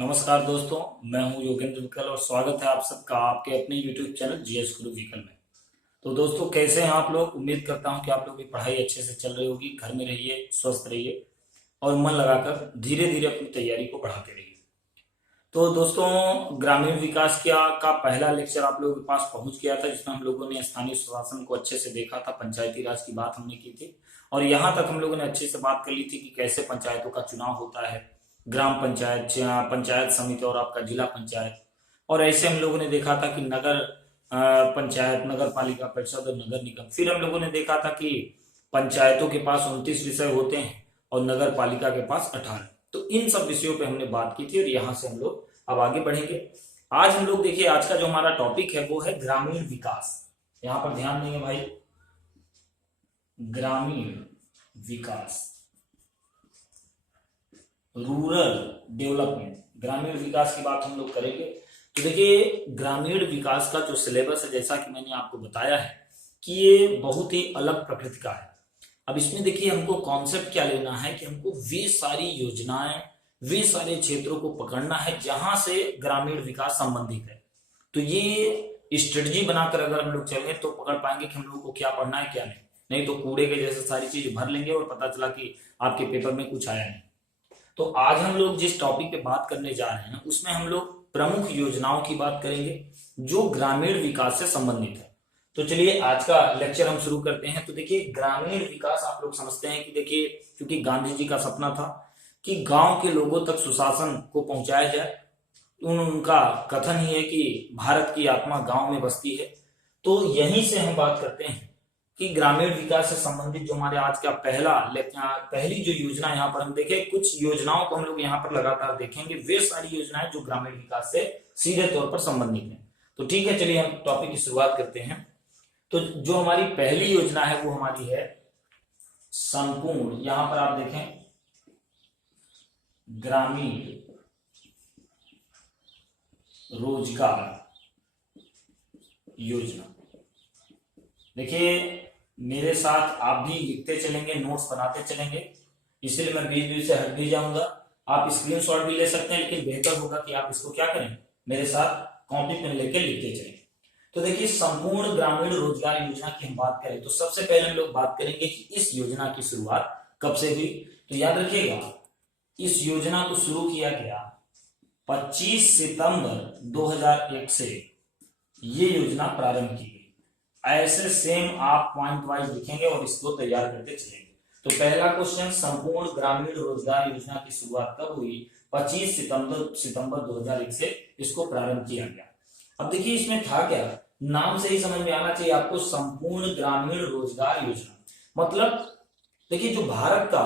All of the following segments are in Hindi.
नमस्कार दोस्तों, मैं हूं योगेंद्र विकल और स्वागत है आप सबका आपके अपने YouTube चैनल जीएस गुरु विकल में। तो दोस्तों, कैसे हैं आप लोग? उम्मीद करता हूं कि आप लोग की पढ़ाई अच्छे से चल रही होगी। घर में रहिए, स्वस्थ रहिए और मन लगाकर धीरे धीरे अपनी तैयारी को बढ़ाते रहिए। तो दोस्तों, ग्रामीण विकास का पहला लेक्चर आप लोगों के पास पहुंच गया था, जिसमें हम लोगों ने स्थानीय स्वशासन को अच्छे से देखा था। पंचायती राज की बात हमने की थी और यहाँ तक हम लोगों ने अच्छे से बात कर ली थी कि कैसे पंचायतों का चुनाव होता है, ग्राम पंचायत, पंचायत समिति और आपका जिला पंचायत। और ऐसे हम लोगों ने देखा था कि नगर पंचायत, नगर पालिका परिषद और नगर निगम। फिर हम लोगों ने देखा था कि पंचायतों के पास 29 विषय होते हैं और नगर पालिका के पास 18। तो इन सब विषयों पे हमने बात की थी और यहाँ से हम लोग अब आगे बढ़ेंगे। आज हम लोग देखिए, आज का जो हमारा टॉपिक है वो है ग्रामीण विकास। यहाँ पर ध्यान देंगे भाई, ग्रामीण विकास, रूरल डेवलपमेंट। ग्रामीण विकास की बात हम लोग करेंगे। तो देखिए, ग्रामीण विकास का जो सिलेबस है, जैसा कि मैंने आपको बताया है कि ये बहुत ही अलग प्रकृति का है। अब इसमें देखिए, हमको कॉन्सेप्ट क्या लेना है कि हमको वे सारी योजनाएं, वे सारे क्षेत्रों को पकड़ना है जहां से ग्रामीण विकास संबंधित है। तो ये स्ट्रेटजी बनाकर अगर हम लोग चलें तो पकड़ पाएंगे कि हम लोगों को क्या पढ़ना है क्या नहीं। नहीं तो कूड़े के जैसे सारी चीज भर लेंगे और पता चला कि आपके पेपर में कुछ आया नहीं। तो आज हम लोग जिस टॉपिक पे बात करने जा रहे हैं उसमें हम लोग प्रमुख योजनाओं की बात करेंगे जो ग्रामीण विकास से संबंधित है। तो चलिए आज का लेक्चर हम शुरू करते हैं। तो देखिए, ग्रामीण विकास आप लोग समझते हैं कि देखिए, क्योंकि गांधी जी का सपना था कि गांव के लोगों तक सुशासन को पहुंचाया जाए। उनका कथन ही है कि भारत की आत्मा गांव में बसती है। तो यहीं से हम बात करते हैं कि ग्रामीण विकास से संबंधित जो हमारे आज का पहली जो योजना यहाँ पर हम देखें, कुछ योजनाओं को हम लोग यहाँ पर लगातार देखेंगे। वे सारी योजनाएं जो ग्रामीण विकास से सीधे तौर पर संबंधित हैं। तो ठीक है, चलिए हम टॉपिक की शुरुआत करते हैं। तो जो हमारी पहली योजना है वो हमारी है संपूर्ण, यहां पर आप देखें, ग्रामीण रोजगार योजना। देखिए, मेरे साथ आप भी लिखते चलेंगे, नोट्स बनाते चलेंगे, इसलिए मैं बीच बीच से हट भी जाऊंगा। आप स्क्रीनशॉट भी ले सकते हैं, लेकिन बेहतर होगा कि आप इसको क्या करें, मेरे साथ कॉपी पेन लेके लिखते चलें। तो देखिए, संपूर्ण ग्रामीण रोजगार योजना की हम बात करें तो सबसे पहले हम लोग बात करेंगे कि इस योजना की शुरुआत कब से हुई। तो याद रखिएगा, इस योजना को शुरू किया गया 25 सितंबर 2001 से ये योजना प्रारंभ की गई। ऐसे सेम आप पॉइंट वाइज लिखेंगे और इसको तैयार करके चलेंगे। तो पहला क्वेश्चन, संपूर्ण ग्रामीण रोजगार योजना की शुरुआत कब हुई? 25 सितंबर 2001 से इसको प्रारंभ किया गया। अब देखिए, इसमें था क्या, नाम से ही समझ में आना चाहिए आपको, संपूर्ण ग्रामीण रोजगार योजना। मतलब देखिए, जो भारत का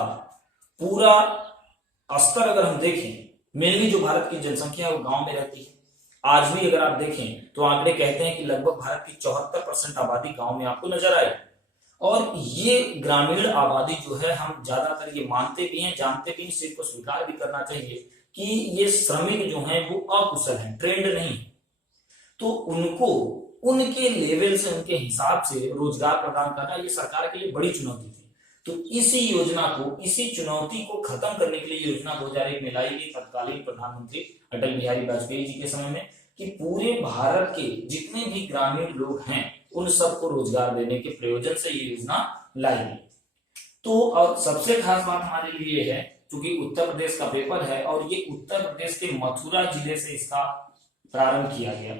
पूरा स्तर अगर हम देखें, मेनली जो भारत की जनसंख्या है वो गांव में रहती है। आज भी अगर आप देखें तो आंकड़े कहते हैं कि लगभग भारत की 74% आबादी गांव में आपको नजर आए। और ये ग्रामीण आबादी जो है, हम ज्यादातर ये मानते भी हैं, जानते भी हैं, सिर्फ को स्वीकार भी करना चाहिए कि ये श्रमिक जो हैं वो अकुशल हैं, ट्रेंड नहीं। तो उनको उनके लेवल से, उनके हिसाब से रोजगार प्रदान करना ये सरकार के लिए बड़ी चुनौती थी। तो इसी योजना को, इसी चुनौती को खत्म करने के लिए योजना 2001 में लाई गई तत्कालीन प्रधानमंत्री अटल बिहारी वाजपेयी जी के समय में, कि पूरे भारत के जितने भी ग्रामीण लोग हैं उन सबको रोजगार देने के प्रयोजन से ये योजना लाई गई। तो और सबसे खास बात हमारे लिए है, क्योंकि उत्तर प्रदेश का पेपर है और ये उत्तर प्रदेश के मथुरा जिले से इसका प्रारंभ किया गया।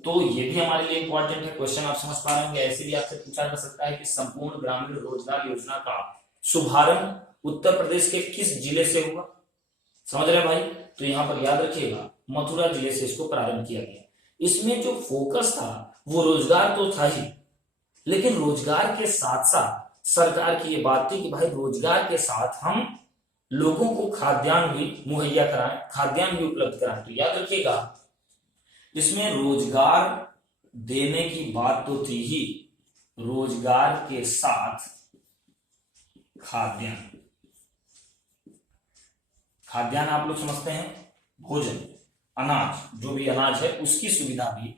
तो ये भी हमारे लिए इंपॉर्टेंट है, क्वेश्चन आप समझ पा रहे होंगे। ऐसे भी आपसे पूछा जा सकता है कि संपूर्ण ग्रामीण रोजगार योजना का शुभारंभ उत्तर प्रदेश के किस जिले से हुआ? समझ रहे हैं भाई? तो यहाँ पर याद रखिएगा, मथुरा जिले से इसको प्रारंभ किया गया। इसमें जो फोकस था वो रोजगार तो था ही, लेकिन रोजगार के साथ साथ सरकार की ये बात थी कि भाई रोजगार के साथ हम लोगों को खाद्यान्न भी मुहैया कराएं, खाद्यान्न भी उपलब्ध कराएं। तो याद रखिएगा, इसमें रोजगार देने की बात तो थी ही, रोजगार के साथ खाद्यान्न। खाद्यान्न आप लोग समझते हैं, भोजन, अनाज, जो भी अनाज है उसकी सुविधा भी,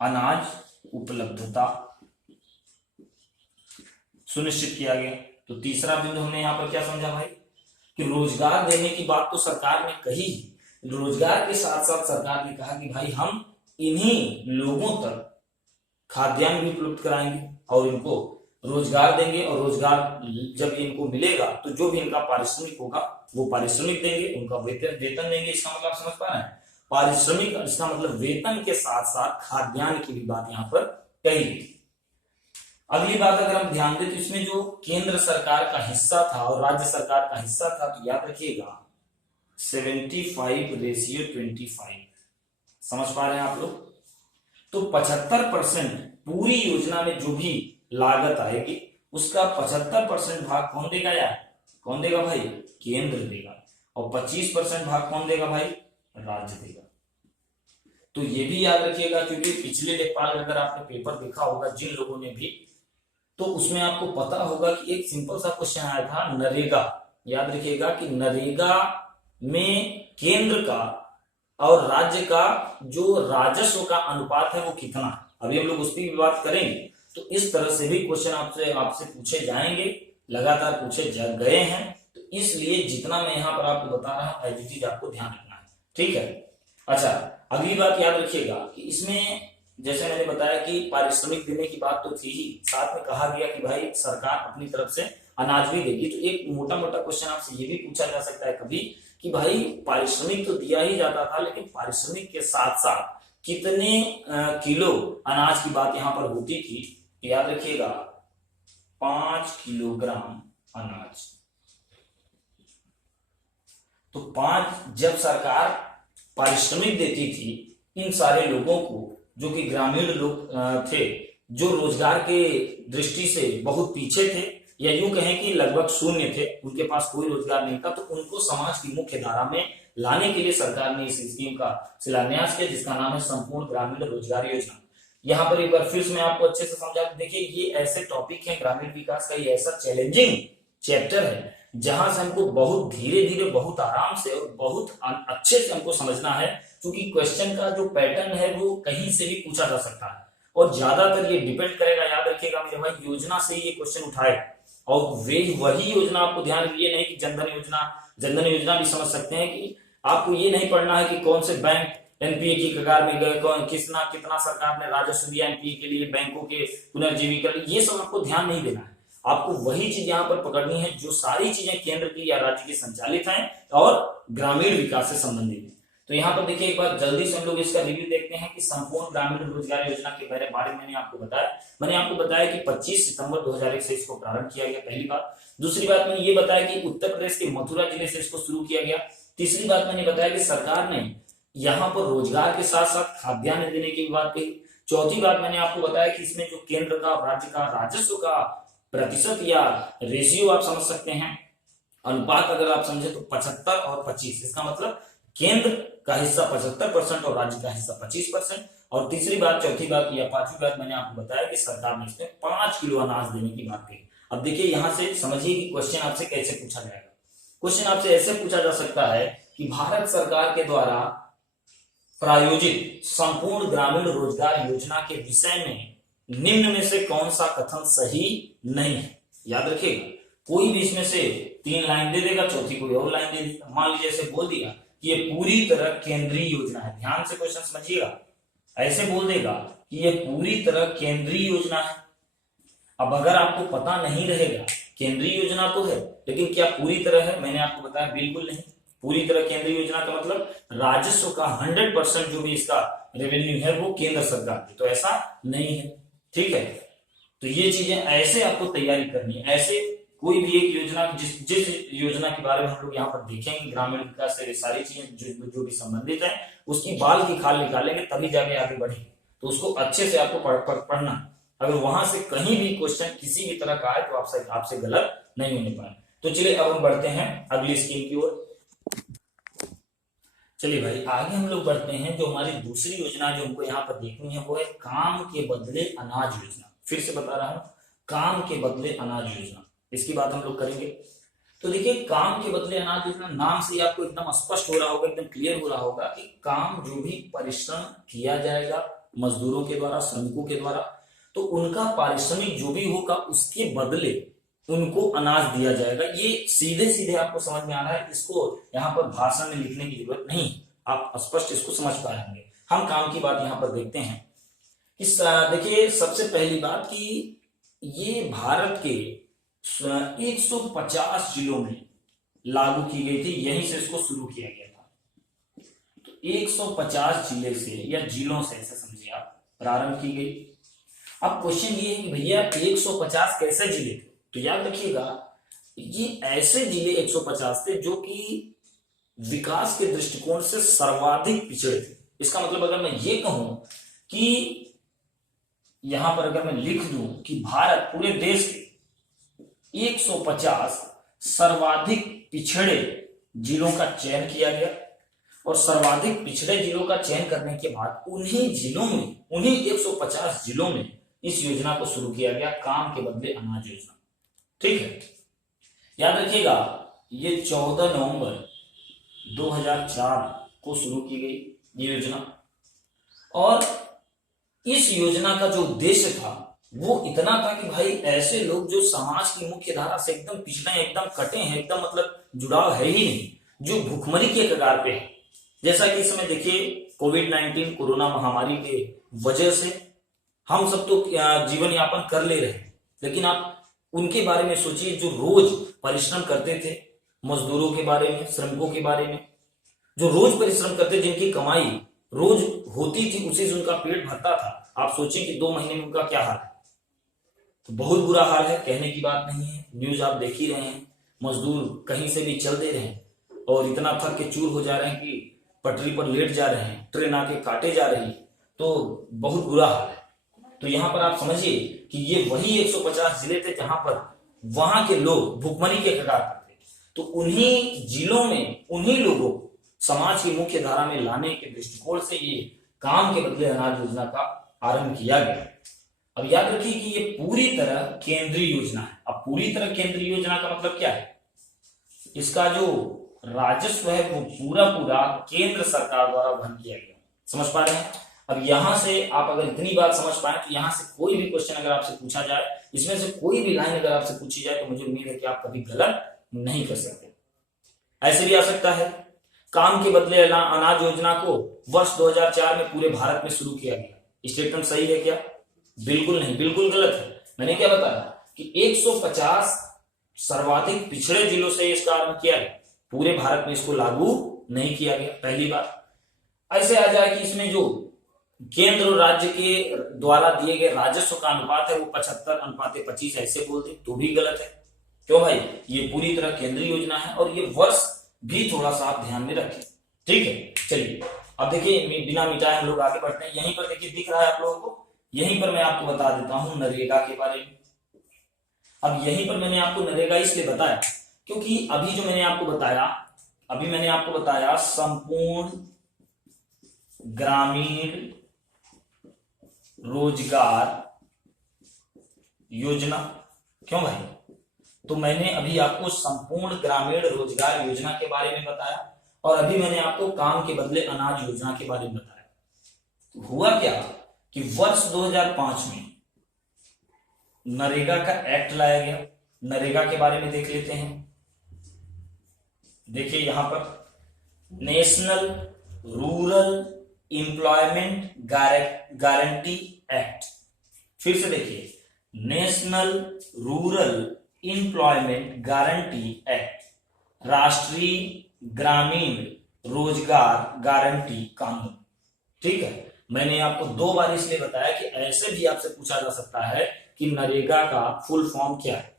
अनाज उपलब्धता सुनिश्चित किया गया। तो तीसरा बिंदु हमने यहां पर क्या समझा भाई, कि रोजगार देने की बात तो सरकार ने कही, रोजगार के साथ साथ सरकार ने कहा कि भाई हम इन्हीं लोगों तक खाद्यान्न भी उपलब्ध कराएंगे और इनको रोजगार देंगे, और रोजगार जब इनको मिलेगा तो जो भी इनका पारिश्रमिक होगा वो पारिश्रमिक देंगे, उनका वेतन देंगे। इसका मतलब समझ पा रहे हैं, पारिश्रमिक इसका मतलब वेतन के साथ साथ खाद्यान्न की भी बात यहाँ पर कही गई। अगली बात अगर हम ध्यान दें तो इसमें जो केंद्र सरकार का हिस्सा था और राज्य सरकार का हिस्सा था, तो याद रखिएगा 75:25। समझ पा रहे हैं आप लोग? तो 75% पूरी योजना में जो भी लागत आएगी उसका 75% भाग कौन देगा यार? कौन देगा भाई? केंद्र देगा। और 25% भाग कौन देगा भाई? राज्य देगा। तो ये भी याद रखिएगा, क्योंकि पिछले लेखपाल अगर आपने पेपर देखा होगा जिन लोगों ने भी, तो उसमें आपको पता होगा कि एक सिंपल सा क्वेश्चन आया था नरेगा। याद रखिएगा कि नरेगा में केंद्र का और राज्य का जो राजस्व का अनुपात है वो कितना है। अभी हम लोग उस पर भी बात करेंगे। तो इस तरह से भी क्वेश्चन आपसे पूछे जाएंगे, लगातार पूछे गए हैं। तो इसलिए जितना मैं यहाँ पर आपको बता रहा हूँ एज आपको ध्यान रखना है, ठीक है। अच्छा, अगली बात याद रखिएगा कि इसमें जैसे मैंने बताया कि पारिश्रमिक देने की बात तो थी ही, साथ में कहा गया कि भाई सरकार अपनी तरफ से अनाज भी देगी। तो एक मोटा मोटा क्वेश्चन आपसे ये भी पूछा जा सकता है कभी कि भाई पारिश्रमिक तो दिया ही जाता था, लेकिन पारिश्रमिक के साथ साथ कितने किलो अनाज की बात यहाँ पर होती थी? याद रखिएगा 5 किलोग्राम अनाज। तो 5 जब सरकार पारिश्रमिक देती थी इन सारे लोगों को जो कि ग्रामीण लोग थे, जो रोजगार के दृष्टि से बहुत पीछे थे या यूं कहें कि लगभग शून्य थे, उनके पास कोई रोजगार नहीं था, तो उनको समाज की मुख्य धारा में लाने के लिए सरकार ने इस स्कीम का शिलान्यास किया जिसका नाम है संपूर्ण ग्रामीण रोजगार योजना। यहाँ पर एक बार फिर से मैं आपको अच्छे से समझा दूं। देखिए ये ऐसे टॉपिक है ग्रामीण विकास का, ये ऐसा चैलेंजिंग चैप्टर है जहां से हमको बहुत धीरे धीरे, बहुत आराम से और बहुत अच्छे से हमको समझना है, क्योंकि क्वेश्चन का जो पैटर्न है वो कहीं से भी पूछा जा सकता है और ज्यादातर ये डिपेंड करेगा, याद रखिएगा मेरे भाई, योजना से ये क्वेश्चन उठाएगा। और वही योजना आपको ध्यान, ये नहीं कि जनधन योजना भी समझ सकते हैं कि आपको ये नहीं पढ़ना है कि कौन से बैंक एनपीए की कगार में गए, कौन कितना सरकार ने राजस्व दिया एनपीए के लिए, बैंकों के पुनर्जीवीकरण, ये सब आपको ध्यान नहीं देना है। आपको वही चीज यहाँ पर पकड़नी है जो सारी चीजें केंद्र की या राज्य की संचालित हैं और ग्रामीण विकास से संबंधित है। तो यहाँ पर देखिए एक बार जल्दी से हम लोग इसका रिव्यू देखते हैं कि संपूर्ण ग्रामीण रोजगार योजना के बारे में मैंने आपको बताया कि 25 सितंबर 2001 से इसको प्रारंभ किया गया, पहली बात। दूसरी बात मैंने ये बताया कि उत्तर प्रदेश के मथुरा जिले से इसको शुरू किया गया। तीसरी बात मैंने बताया कि सरकार ने यहाँ पर रोजगार के साथ साथ खाद्यान्न देने की बात कही। चौथी बात मैंने आपको बताया कि इसमें जो केंद्र का और राज्य का राजस्व का प्रतिशत या रेशियो आप समझ सकते हैं, अनुपात अगर आप समझे तो 75 और 25, इसका मतलब केंद्र का हिस्सा 75% और राज्य का हिस्सा 25%। और तीसरी बात, चौथी बात या पांचवी बात मैंने आपको बताया कि सरकार ने इसमें 5 किलो अनाज देने की बात कही। अब देखिए यहां से समझिए कि क्वेश्चन आपसे कैसे पूछा जाएगा। क्वेश्चन आपसे ऐसे पूछा जा सकता है कि भारत सरकार के द्वारा प्रायोजित संपूर्ण ग्रामीण रोजगार योजना के विषय में निम्न में से कौन सा कथन सही नहीं है? याद रखिएगा, कोई भी इसमें से 3 लाइन दे देगा, चौथी कोई और लाइन दे देगा। मान लीजिए ऐसे बोल दिया कि ये पूरी तरह केंद्रीय योजना है, ध्यान से क्वेश्चन समझिएगा, ऐसे बोल देगा कि ये पूरी तरह केंद्रीय योजना है। अब अगर आपको पता नहीं रहेगा, केंद्रीय योजना तो है लेकिन क्या पूरी तरह है? मैंने आपको बताया बिल्कुल नहीं। पूरी तरह केंद्रीय योजना का मतलब राजस्व का 100% जो भी इसका रेवेन्यू है वो केंद्र सरकार की, तो ऐसा नहीं है, ठीक है। तो ये चीजें ऐसे आपको तैयारी करनी है। ऐसे कोई भी एक योजना, जिस योजना के बारे में हम लोग यहाँ पर देखेंगे ग्रामीण विकास से सारी चीजें जो भी संबंधित है उसकी बाल की खाल निकालेंगे तभी जाके आगे बढ़ेंगे। तो उसको अच्छे से आपको पढ़ना। अगर वहां से कहीं भी क्वेश्चन किसी भी तरह का आए तो आपसे गलत नहीं होने पाए। तो चलिए अब हम बढ़ते हैं अगली स्कीम की ओर। चलिए भाई आगे हम लोग बढ़ते हैं। जो हमारी दूसरी योजना जो हमको यहाँ पर देखनी है वो है काम के बदले अनाज योजना। फिर से बता रहा हूं, काम के बदले अनाज योजना, इसकी बात हम लोग करेंगे। तो देखिए काम के बदले अनाज योजना, नाम से ही आपको एकदम स्पष्ट हो रहा होगा, एकदम क्लियर हो रहा होगा कि काम जो भी परिश्रम किया जाएगा मजदूरों के द्वारा, श्रमिकों के द्वारा, तो उनका पारिश्रमिक जो भी होगा उसके बदले उनको अनाज दिया जाएगा। ये सीधे सीधे आपको समझ में आ रहा है, इसको यहाँ पर भाषण में लिखने की जरूरत नहीं। आप स्पष्ट इसको समझ पाएंगे। हम काम की बात यहाँ पर देखते हैं। देखिए सबसे पहली बात कि ये भारत के 150 जिलों में लागू की गई थी, यहीं से इसको शुरू किया गया था। तो 150 जिले से या जिलों से ऐसे समझिए आप प्रारंभ की गई। अब क्वेश्चन ये है कि भैया 150 कैसे जिले थे? तो याद रखिएगा ये ऐसे जिले 150 थे जो कि विकास के दृष्टिकोण से सर्वाधिक पिछड़े थे। इसका मतलब अगर मैं ये कहूं कि यहां पर अगर मैं लिख दूं कि भारत पूरे देश के 150 सर्वाधिक पिछड़े जिलों का चयन किया गया और सर्वाधिक पिछड़े जिलों का चयन करने के बाद उन्हीं जिलों में, उन्हीं 150 जिलों में इस योजना को शुरू किया गया, काम के बदले अनाज योजना। ठीक है, याद रखिएगा ये 14 नवंबर 2004 को शुरू की गई ये योजना। और इस योजना का जो उद्देश्य था वो इतना था कि भाई ऐसे लोग जो समाज की मुख्य धारा से एकदम पिछड़े हैं, एकदम कटे हैं, एकदम मतलब जुड़ाव है ही नहीं, जो भुखमरी के कगार पे है। जैसा कि इस समय देखिए कोविड-19 कोरोना महामारी के वजह से हम सब तो जीवन यापन कर ले रहे हैं, लेकिन आप उनके बारे में सोचिए जो रोज परिश्रम करते थे, मजदूरों के बारे में, श्रमिकों के बारे में, जो रोज परिश्रम करते, जिनकी कमाई रोज होती थी, उसी से उनका पेट भरता था। आप सोचिए कि 2 महीने में उनका क्या हाल है। तो बहुत बुरा हाल है, कहने की बात नहीं है। न्यूज आप देख ही रहे हैं, मजदूर कहीं से भी चल दे रहे हैं और इतना थक के चूर हो जा रहे हैं कि पटरी पर लेट जा रहे हैं, ट्रेन आके काटे जा रही है, तो बहुत बुरा हाल है। तो यहाँ पर आप समझिए कि ये वही 150 जिले थे जहां पर वहां के लोग भुखमरी के कगार पर थे। तो उन्हीं जिलों में उन्हीं लोगों को समाज की मुख्य धारा में लाने के दृष्टिकोण से ये काम के बदले अनाज योजना का आरंभ किया गया। अब याद रखिए कि ये पूरी तरह केंद्रीय योजना है। अब पूरी तरह केंद्रीय योजना का मतलब क्या है? इसका जो राजस्व है वो पूरा पूरा केंद्र सरकार द्वारा वहन किया गया। समझ पा रहे हैं? अब यहां से आप अगर इतनी बात समझ पाए तो यहां से कोई भी क्वेश्चन अगर आपसे पूछा जाए, इसमें से कोई भी लाइन अगर आपसे पूछी जाए तो मुझे उम्मीद है कि आप कभी गलत नहीं कर सकते। ऐसे भी आ सकता है काम के बदले अनाज योजना को वर्ष 2004 में पूरे भारत में शुरू किया गया। स्टेटमेंट सही है क्या? बिल्कुल नहीं, बिल्कुल गलत है। मैंने क्या बताया कि 150 सर्वाधिक पिछड़े जिलों से इसका आरंभ किया गया, पूरे भारत में इसको लागू नहीं किया गया। पहली बात। ऐसे आ जाए कि इसमें जो केंद्र और राज्य के द्वारा दिए गए राजस्व का अनुपात है वो 75:25 ऐसे बोल दे तो भी गलत है। क्यों भाई? ये पूरी तरह केंद्रीय योजना है और ये वर्ष भी थोड़ा सा आप ध्यान में रखें। ठीक है, चलिए अब देखिए बिना मिटाए हम लोग आगे बढ़ते हैं। यहीं पर देखिए दिख रहा है आप लोगों को, यहीं पर मैं आपको बता देता हूं नरेगा के बारे में। अब यहीं पर मैंने आपको नरेगा इसलिए बताया क्योंकि अभी जो मैंने आपको बताया संपूर्ण ग्रामीण रोजगार योजना। क्यों भाई? तो मैंने अभी आपको संपूर्ण ग्रामीण रोजगार योजना के बारे में बताया और अभी मैंने आपको काम के बदले अनाज योजना के बारे में बताया। तो हुआ क्या कि वर्ष 2005 में नरेगा का एक्ट लाया गया। नरेगा के बारे में देख लेते हैं। देखिए यहां पर national rural employment guarantee act. फिर से देखिए national rural employment guarantee act, राष्ट्रीय ग्रामीण रोजगार गारंटी कानून। ठीक है, मैंने आपको 2 बार इसलिए बताया कि ऐसे भी आपसे पूछा जा सकता है कि नरेगा का फुल फॉर्म क्या है,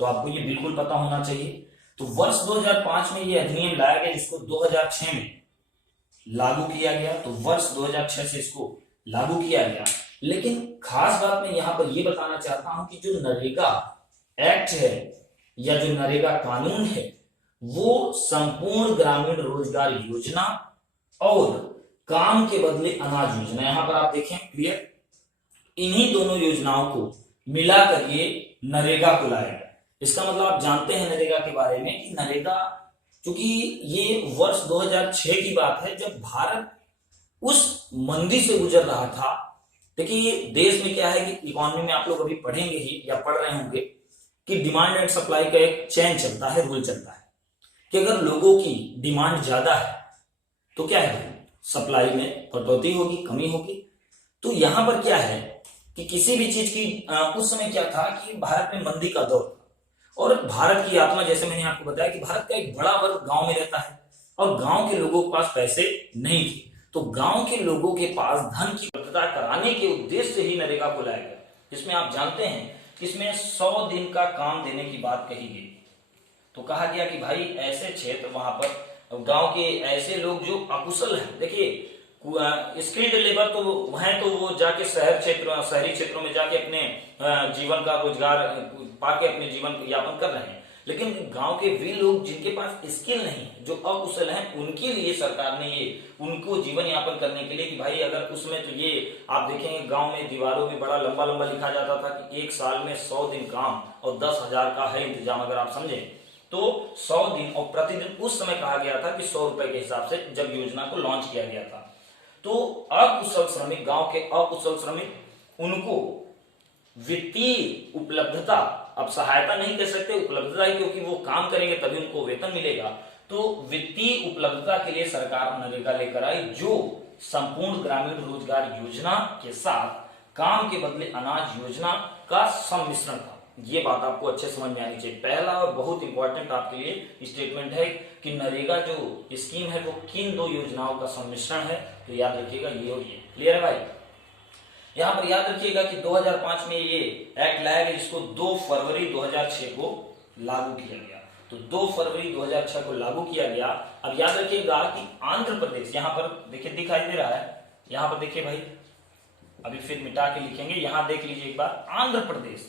तो आपको ये बिल्कुल पता होना चाहिए। तो वर्ष 2005 में ये अधिनियम लाया गया जिसको 2006 में लागू किया गया। तो वर्ष 2006 से इसको लागू किया गया। लेकिन खास बात मैं यहां पर यह बताना चाहता हूं कि जो नरेगा एक्ट है या जो नरेगा कानून है वो संपूर्ण ग्रामीण रोजगार योजना और काम के बदले अनाज योजना, यहां पर आप देखें क्लियर, इन्हीं दोनों योजनाओं को मिलाकर ये नरेगा को लाया गया। इसका मतलब आप जानते हैं नरेगा के बारे में कि नरेगा, क्योंकि ये वर्ष 2006 की बात है जब भारत उस मंदी से गुजर रहा था। देखिए देश में क्या है कि इकोनॉमी में आप लोग अभी पढ़ेंगे ही या पढ़ रहे होंगे कि डिमांड एंड सप्लाई का एक चेन चलता है, रूल चलता है कि अगर लोगों की डिमांड ज्यादा है तो क्या है, सप्लाई में कटौती होगी, कमी होगी। तो यहां पर क्या है कि किसी भी चीज की उस समय क्या था कि भारत में मंदी का दौर था, और भारत की आत्मा, जैसे मैंने आपको बताया कि भारत का एक बड़ा वर्ग गांव में रहता है और गांव के लोगों के पास पैसे नहीं थे। तो गांव के लोगों के पास धन की उपलब्धता कराने के उद्देश्य से ही नरेगा को लाया गया, जिसमें आप जानते हैं कि इसमें 100 दिन का काम देने की बात कही गई। तो कहा गया कि भाई ऐसे क्षेत्र, वहां पर गांव के ऐसे लोग जो अकुशल हैं, देखिए स्किल्ड लेबर तो है, तो वो जाके शहरी क्षेत्रों में जाके अपने जीवन का रोजगार पाके अपने जीवन यापन कर रहे हैं, लेकिन गांव के वे लोग जिनके पास स्किल नहीं है, जो अकुशल हैं, उनके लिए सरकार ने ये उनको जीवन यापन करने के लिए कि भाई अगर उसमें, तो ये आप देखेंगे गांव में दीवारों में बड़ा लंबा लंबा लिखा जाता था कि 1 साल में 100 दिन काम और 10,000 का है इंतजाम। अगर आप समझे तो 100 दिन और प्रतिदिन, उस समय कहा गया था कि 100 रुपए के हिसाब से जब योजना को लॉन्च किया गया था। तो अकुशल श्रमिक, गांव के अकुशल श्रमिक, उनको वित्तीय उपलब्धता, अब सहायता नहीं कह सकते, उपलब्धता है, क्योंकि वो काम करेंगे तभी उनको वेतन मिलेगा। तो वित्तीय उपलब्धता के लिए सरकार नरेगा लेकर आई, जो संपूर्ण ग्रामीण रोजगार योजना के साथ काम के बदले अनाज योजना का सम्मिश्रण था। ये बात आपको अच्छे समझ में आनी चाहिए। पहला और बहुत इंपॉर्टेंट आपके लिए स्टेटमेंट है कि नरेगा जो स्कीम है वो किन दो योजनाओं का सम्मिश्रण है, तो याद रखिएगा ये और ये। क्लियर है भाई? यहां पर याद रखिएगा कि 2005 में ये एक्ट लाया गया, जिसको 2 फरवरी 2006 को लागू किया गया। तो 2 फरवरी 2006 को लागू किया गया। अब याद रखिएगा कि आंध्र प्रदेश, यहां पर देखिए दिखाई दे रहा है, यहां पर देखिए भाई, अभी फिर मिटा के लिखेंगे, यहां देख लीजिए एक बार, आंध्र प्रदेश।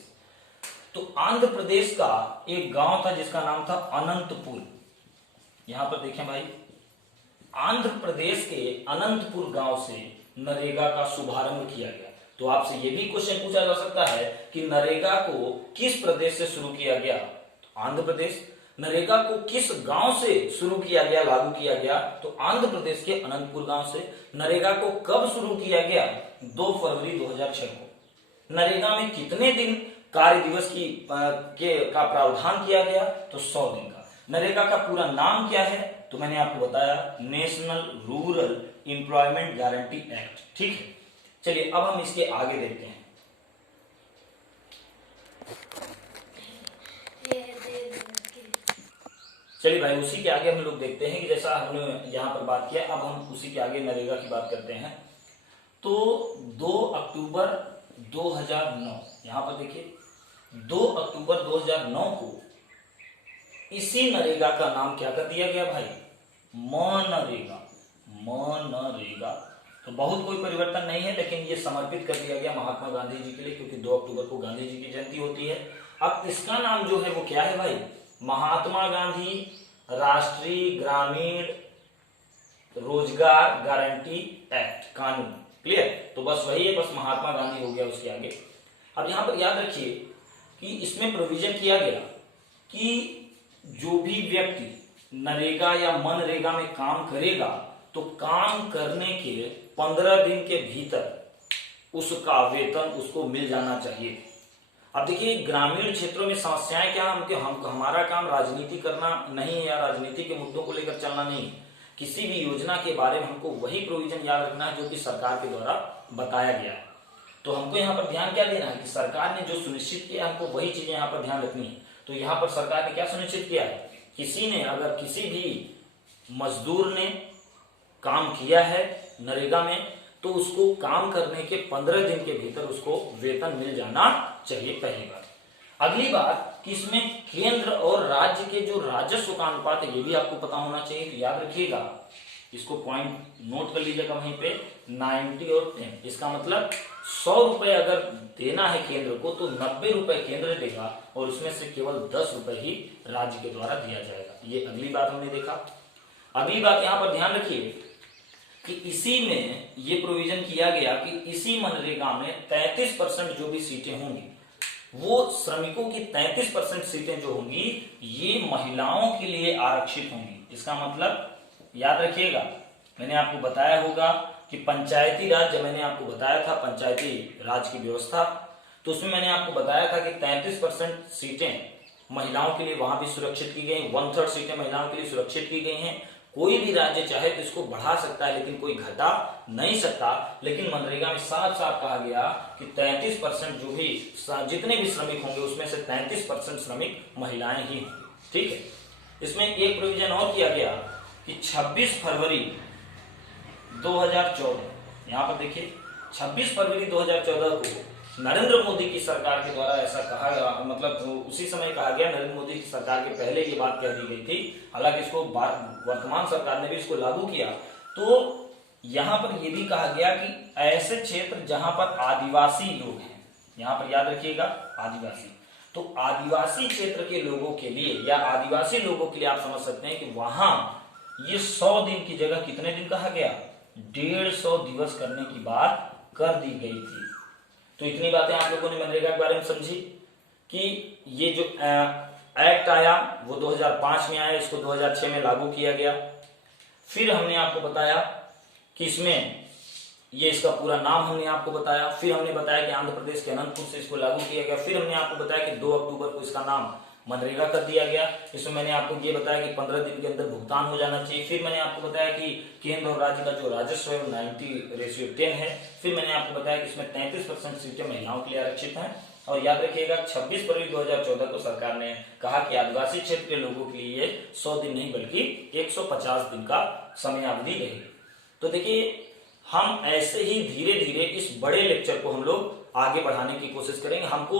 तो आंध्र प्रदेश का एक गांव था जिसका नाम था अनंतपुर। यहां पर देखें भाई, आंध्र प्रदेश के अनंतपुर गांव से नरेगा का शुभारंभ किया गया। तो आपसे यह भी क्वेश्चन पूछा जा सकता है कि नरेगा को किस प्रदेश से शुरू किया गया? तो आंध्र प्रदेश। नरेगा को किस गांव से शुरू किया गया, लागू किया गया? तो आंध्र प्रदेश के अनंतपुर गांव से। नरेगा को कब शुरू किया गया? 2 फरवरी 2006 को। नरेगा में कितने दिन कार्य दिवस का प्रावधान किया गया? तो 100 दिन का। नरेगा का पूरा नाम क्या है? तो मैंने आपको बताया, national rural employment guarantee act. ठीक है, चलिए अब हम इसके आगे देखते हैं। चलिए भाई, उसी के आगे हम लोग देखते हैं कि जैसा हमने यहाँ पर बात किया, अब हम उसी के आगे नरेगा की बात करते हैं। तो 2 अक्टूबर 2009, यहां पर देखिए 2 अक्टूबर 2009 को इसी नरेगा का नाम क्या कर दिया गया भाई? मनरेगा। मनरेगा। तो बहुत कोई परिवर्तन नहीं है, लेकिन ये समर्पित कर दिया गया महात्मा गांधी जी के लिए, क्योंकि 2 अक्टूबर को गांधी जी की जयंती होती है। अब इसका नाम जो है वो क्या है भाई? महात्मा गांधी राष्ट्रीय ग्रामीण रोजगार गारंटी एक्ट, कानून। क्लियर? तो बस वही है, बस महात्मा गांधी हो गया उसके आगे। अब यहां पर याद रखिए कि इसमें प्रोविजन किया गया कि जो भी व्यक्ति नरेगा या मनरेगा में काम करेगा, तो काम करने के 15 दिन के भीतर उसका वेतन उसको मिल जाना चाहिए। अब देखिए, ग्रामीण क्षेत्रों में समस्याएं क्या? हमारा काम राजनीति करना नहीं है या राजनीति के मुद्दों को लेकर चलना नहीं है। किसी भी योजना के बारे में हमको वही प्रोविजन याद रखना है जो कि सरकार के द्वारा बताया गया है। तो हमको यहाँ पर ध्यान क्या देना है कि सरकार ने जो सुनिश्चित किया, हमको वही चीजें यहाँ पर ध्यान रखनी है। तो यहाँ पर सरकार ने क्या सुनिश्चित किया है? अगर किसी भी मजदूर ने काम किया है नरेगा में, तो उसको काम करने के 15 दिन के भीतर उसको वेतन मिल जाना चाहिए, पहली बात। अगली बात कि इसमें केंद्र और राज्य के जो राजस्व का अनुपात है, ये भी आपको पता होना चाहिए। तो याद रखिएगा, इसको पॉइंट नोट कर लीजिएगा वहीं पे, 90 और 10। इसका मतलब 100 रुपए अगर देना है केंद्र को, तो 90 रुपए केंद्र देगा और उसमें से केवल 10 रुपए ही राज्य के द्वारा दिया जाएगा। ये अगली बात हमने देखा। अगली बात यहां पर ध्यान रखिए कि इसी में ये प्रोविजन किया गया कि इसी मनरेगा में 33% जो भी सीटें होंगी, वो श्रमिकों की 33% सीटें जो होंगी, ये महिलाओं के लिए आरक्षित होंगी। इसका मतलब याद रखिएगा, मैंने आपको बताया होगा कि पंचायती राज, जब मैंने आपको बताया था पंचायती राज की व्यवस्था, तो उसमें मैंने आपको बताया था कि 33% सीटें महिलाओं के लिए वहां भी सुरक्षित की गई, 1/3 सीटें महिलाओं के लिए सुरक्षित की गई हैं, कोई भी राज्य चाहे तो इसको बढ़ा सकता है, लेकिन कोई घटा नहीं सकता। लेकिन मनरेगा में साफ साफ कहा गया कि 33% जो भी जितने भी श्रमिक होंगे उसमें से 33% श्रमिक महिलाएं ही होंगी। ठीक है, इसमें एक प्रोविजन और किया गया कि 26 फरवरी 2014, यहां पर देखिए 26 फरवरी 2014 को नरेंद्र मोदी की सरकार के द्वारा ऐसा कहा गया, मतलब उसी समय कहा गया, नरेंद्र मोदी की सरकार के पहले ये बात कह दी गई थी, हालांकि इसको वर्तमान सरकार ने भी इसको लागू किया। तो यहां पर यह भी कहा गया कि ऐसे क्षेत्र जहां पर आदिवासी लोग हैं, यहां पर याद रखिएगा आदिवासी, तो आदिवासी क्षेत्र के लोगों के लिए या आदिवासी लोगों के लिए आप समझ सकते हैं कि वहां ये 100 दिन की जगह कितने दिन कहा गया, 150 दिवस करने की बात कर दी गई थी। तो इतनी बातें आप लोगों ने मनरेगा के बारे में समझी कि ये जो एक्ट आया वो 2005 में आया, इसको 2006 में लागू किया गया। फिर हमने आपको बताया कि इसमें ये इसका पूरा नाम हमने आपको बताया। फिर हमने बताया कि आंध्र प्रदेश के अनंतपुर से इसको लागू किया गया। फिर हमने आपको बताया कि 2 अक्टूबर को इसका नाम मनरेगा कर दिया गया। इसमें मैंने आपको ये बताया कि 15 दिन के अंदर भुगतान हो जाना चाहिए। फिर मैंने आपको बताया कि केंद्र और राज्य का जो राजस्व है वो 90:10 है। फिर मैंने आपको बताया कि इसमें 33% सीटें महिलाओं के लिए आरक्षित हैं। और याद रखिएगा 26 फरवरी 2014 को सरकार ने कहा कि आदिवासी क्षेत्र के लोगों के लिए 100 दिन नहीं बल्कि 150 दिन का समयावधि रहेगी। तो देखिए हम ऐसे ही धीरे धीरे इस बड़े लेक्चर को हम लोग आगे बढ़ाने की कोशिश करेंगे। हमको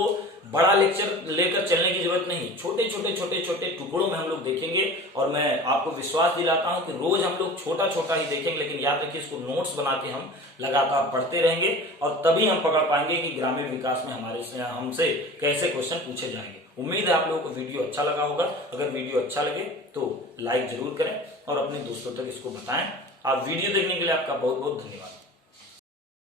बड़ा लेक्चर लेकर चलने की जरूरत नहीं, छोटे छोटे टुकड़ों में हम लोग देखेंगे। और मैं आपको विश्वास दिलाता हूं कि रोज हम लोग छोटा छोटा ही देखेंगे, लेकिन याद रखिए इसको नोट्स बना के हम लगातार पढ़ते रहेंगे और तभी हम पकड़ पाएंगे कि ग्रामीण विकास में हमसे कैसे क्वेश्चन पूछे जाएंगे। उम्मीद है आप लोगों को वीडियो अच्छा लगा होगा। अगर वीडियो अच्छा लगे तो लाइक जरूर करें और अपने दोस्तों तक इसको बताएं। आप वीडियो देखने के लिए आपका बहुत बहुत धन्यवाद।